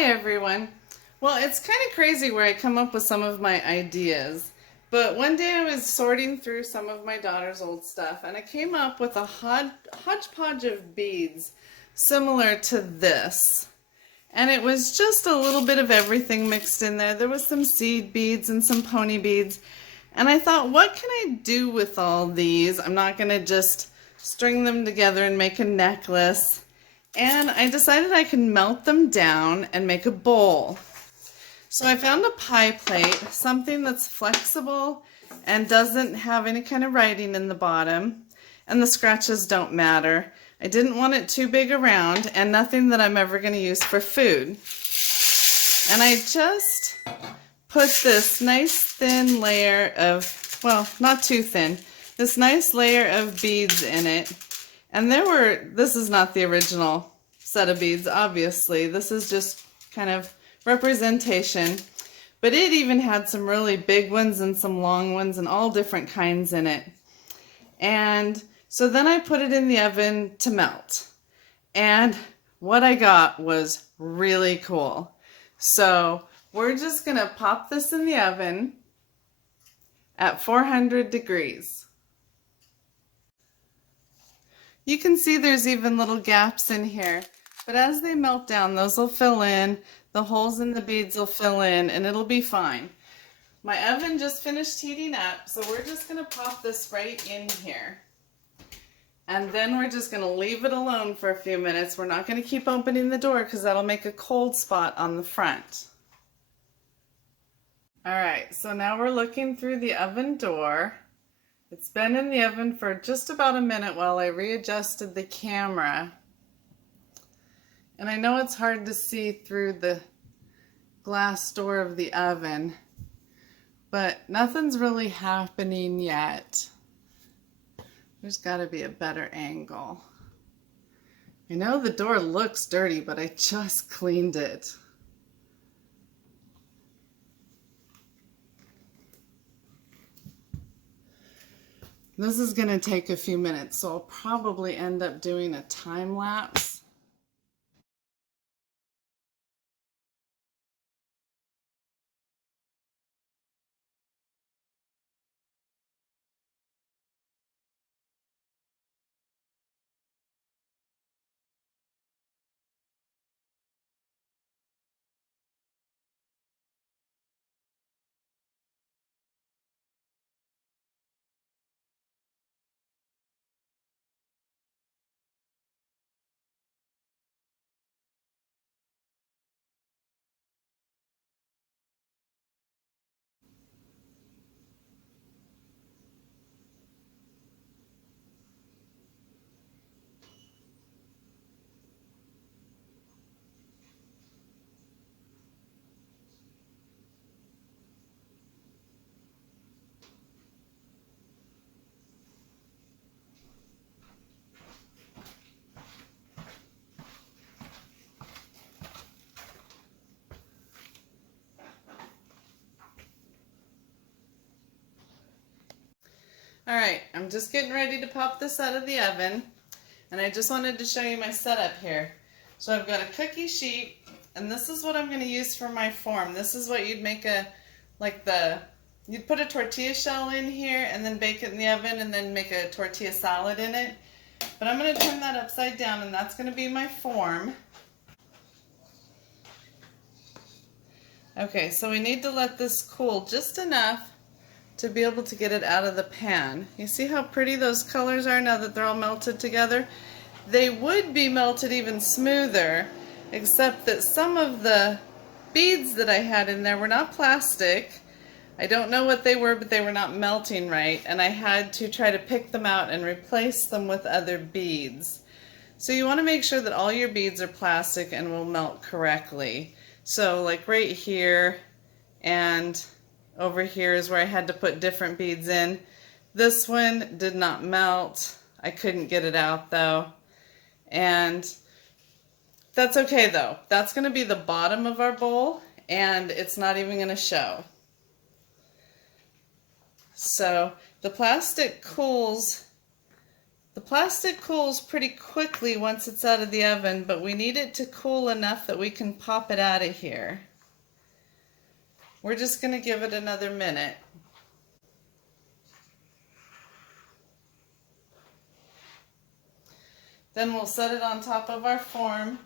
Hi everyone. Well, it's kind of crazy where I come up with some of my ideas, but one day I was sorting through some of my daughter's old stuff and I came up with a hodgepodge of beads similar to this. And it was just a little bit of everything mixed in there. There was some seed beads and some pony beads. And I thought, what can I do with all these? I'm not going to just string them together and make a necklace. And I decided I can melt them down and make a bowl. So I found a pie plate, something that's flexible and doesn't have any kind of writing in the bottom, and the scratches don't matter. I didn't want it too big around and nothing that I'm ever going to use for food. And I just put this nice thin layer of, well, not too thin, this nice layer of beads in it. And this is not the original set of beads, obviously. This is just kind of representation. But it even had some really big ones and some long ones and all different kinds in it. And so then I put it in the oven to melt. And what I got was really cool. So we're just going to pop this in the oven at 400 degrees. You can see there's even little gaps in here, but as they melt down, those will fill in, the holes in the beads will fill in, and it'll be fine. My oven just finished heating up, so we're just going to pop this right in here. And then we're just going to leave it alone for a few minutes. We're not going to keep opening the door because that'll make a cold spot on the front. Alright, so now we're looking through the oven door. It's been in the oven for just about a minute while I readjusted the camera. And I know it's hard to see through the glass door of the oven, but nothing's really happening yet. There's got to be a better angle. I know the door looks dirty, but I just cleaned it. This is going to take a few minutes, so I'll probably end up doing a time lapse. Alright, I'm just getting ready to pop this out of the oven, and I just wanted to show you my setup here. So I've got a cookie sheet, and this is what I'm going to use for my form. This is what you'd make you'd put a tortilla shell in here and then bake it in the oven and then make a tortilla salad in it. But I'm going to turn that upside down, and that's going to be my form. Okay, so we need to let this cool just enough to be able to get it out of the pan. You see how pretty those colors are now that they're all melted together? They would be melted even smoother, except that some of the beads that I had in there were not plastic. I don't know what they were, but they were not melting right, and I had to try to pick them out and replace them with other beads. So you want to make sure that all your beads are plastic and will melt correctly. So like right here and over here is where I had to put different beads in. This one did not melt. I couldn't get it out though. And that's okay though. That's going to be the bottom of our bowl, and it's not even going to show. So the plastic cools, The plastic cools pretty quickly once it's out of the oven, but we need it to cool enough that we can pop it out of here. We're just going to give it another minute. Then we'll set it on top of our form.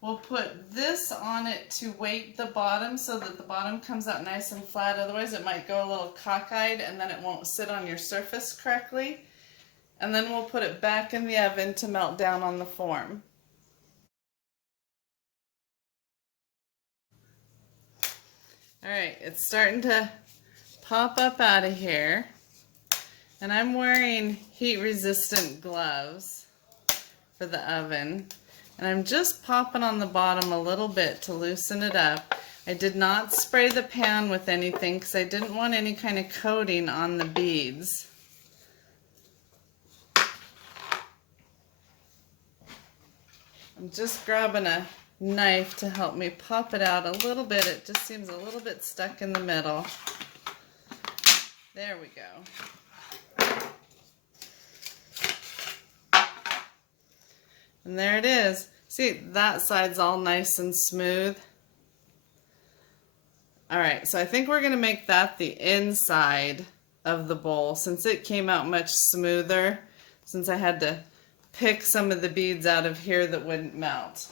We'll put this on it to weight the bottom so that the bottom comes out nice and flat. Otherwise it might go a little cockeyed and then it won't sit on your surface correctly. And then we'll put it back in the oven to melt down on the form. Alright, it's starting to pop up out of here. And I'm wearing heat resistant gloves for the oven. And I'm just popping on the bottom a little bit to loosen it up. I did not spray the pan with anything because I didn't want any kind of coating on the beads. I'm just grabbing a knife to help me pop it out a little bit. It just seems a little bit stuck in the middle. There we go. And there it is. See, that side's all nice and smooth. Alright, so I think we're going to make that the inside of the bowl since it came out much smoother, since I had to pick some of the beads out of here that wouldn't melt.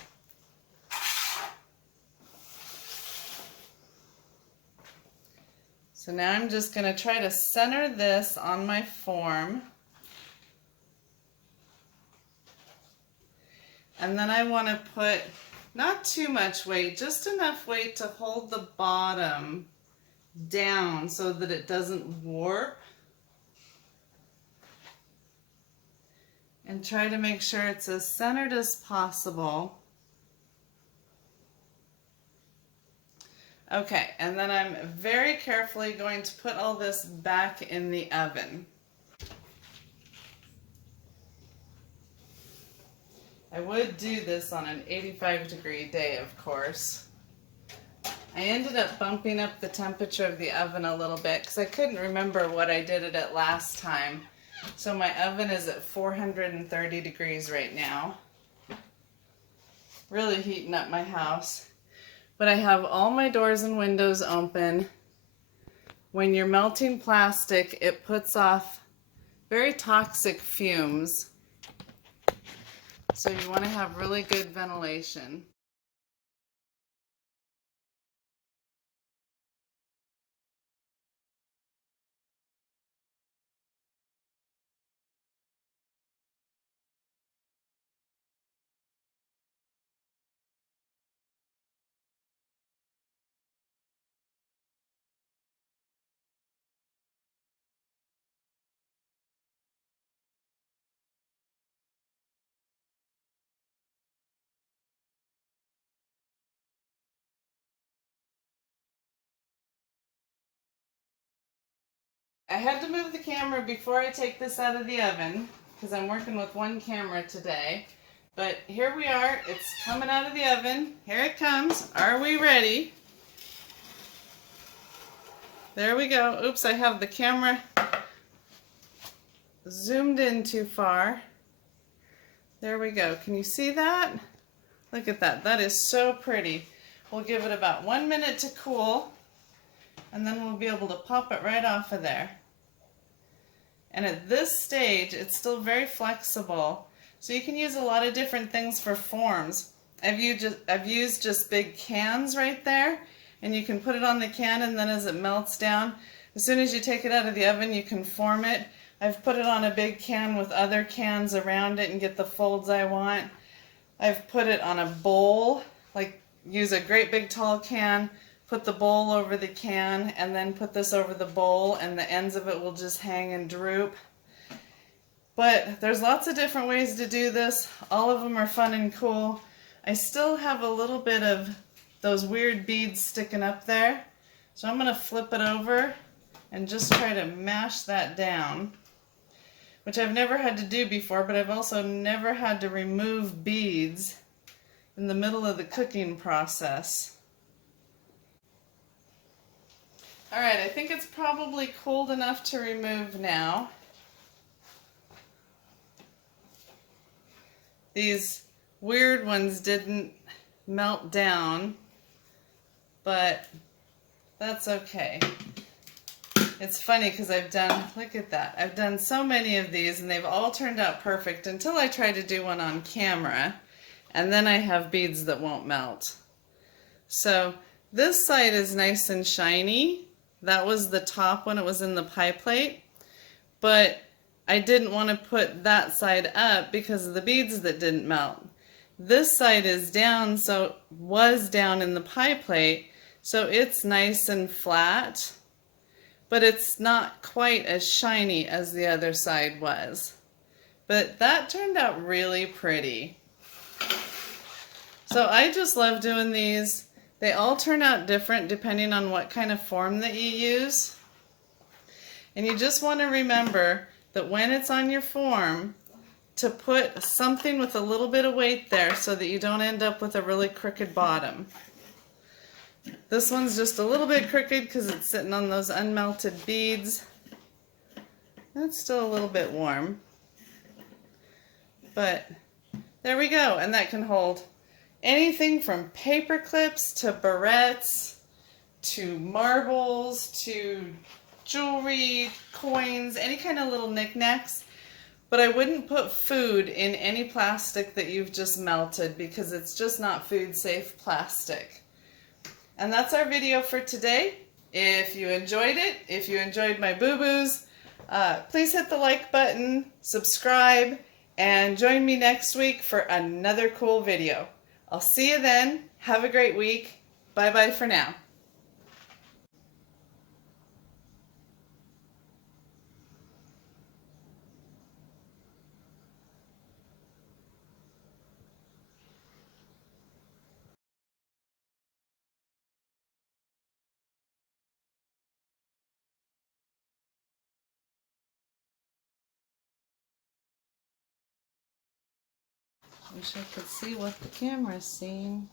So now I'm just going to try to center this on my form. And then I want to put not too much weight, just enough weight to hold the bottom down so that it doesn't warp. And try to make sure it's as centered as possible. Okay, and then I'm very carefully going to put all this back in the oven. I would do this on an 85-degree day, of course. I ended up bumping up the temperature of the oven a little bit because I couldn't remember what I did it at last time. So my oven is at 430 degrees right now. Really heating up my house. But I have all my doors and windows open. When you're melting plastic, it puts off very toxic fumes. So you want to have really good ventilation. I had to move the camera before I take this out of the oven because I'm working with one camera today. But here we are. It's coming out of the oven. Here it comes. Are we ready? There we go. Oops, I have the camera zoomed in too far. There we go. Can you see that? Look at that. That is so pretty. We'll give it about 1 minute to cool, and then we'll be able to pop it right off of there. And at this stage, it's still very flexible, so you can use a lot of different things for forms. I've used just big cans right there, and you can put it on the can, and then as it melts down, as soon as you take it out of the oven, you can form it. I've put it on a big can with other cans around it and get the folds I want. I've put it on a bowl, like use a great big tall can, put the bowl over the can, and then put this over the bowl, and the ends of it will just hang and droop. But there's lots of different ways to do this. All of them are fun and cool. I still have a little bit of those weird beads sticking up there, so I'm going to flip it over and just try to mash that down, which I've never had to do before, but I've also never had to remove beads in the middle of the cooking process. Alright, I think it's probably cooled enough to remove now. these weird ones didn't melt down, but that's okay. It's funny because look at that, I've done so many of these and they've all turned out perfect until I try to do one on camera, and then I have beads that won't melt. So this side is nice and shiny. That was the top when it was in the pie plate, but I didn't want to put that side up because of the beads that didn't melt. This side is down, so was down in the pie plate, so it's nice and flat, but it's not quite as shiny as the other side was. But that turned out really pretty. So I just love doing these. They all turn out different depending on what kind of form that you use. And you just want to remember that when it's on your form, to put something with a little bit of weight there so that you don't end up with a really crooked bottom. This one's just a little bit crooked because it's sitting on those unmelted beads. That's still a little bit warm. But there we go, and that can hold anything from paper clips to barrettes to marbles to jewelry, coins, any kind of little knickknacks. But I wouldn't put food in any plastic that you've just melted because it's just not food safe plastic. And that's our video for today. If you enjoyed it, if you enjoyed my boo-boos, please hit the like button, subscribe, and join me next week for another cool video. I'll see you then. Have a great week. Bye-bye for now. Wish I could see what the camera's seeing.